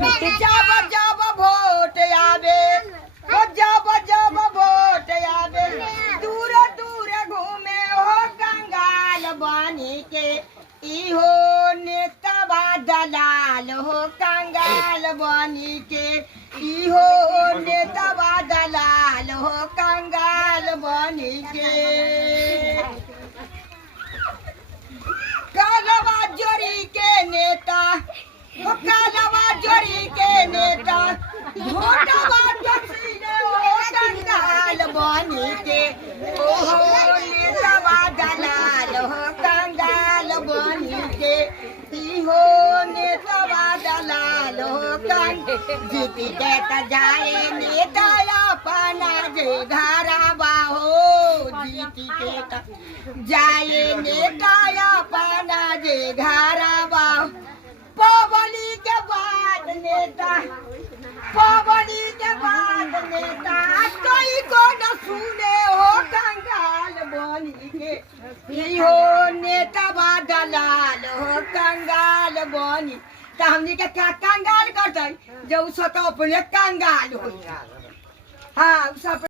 जब जब वोट आवे जब जब वोट आवे दूर दूर घूमे हो कंगाल बनी के इहो नेता दलाल हो कंगाल बनी के इहो नेता दलाल हो कंगाल बनी के कालवा जोड़ी के नेता कालवा जोड़ी के नेता वोटवा दक्षिणे हो कंगाल बनी के ओहो नेता दलाल हो कंगाल बनी के इहो नेता दलाल हो जीती के त जाए नेता अपना जे घरवा हो जीती के त जाए नेता अपना जे घरवा पवनी के बाद नेता पवनी के बाद नेता कोई को न सुने हो कंगाल बनी के इहो नेता दलाल हो कंगाल बनी तो हमनी के क्या कंगाल करते जो सब अपने कंगाल हो। हाँ सब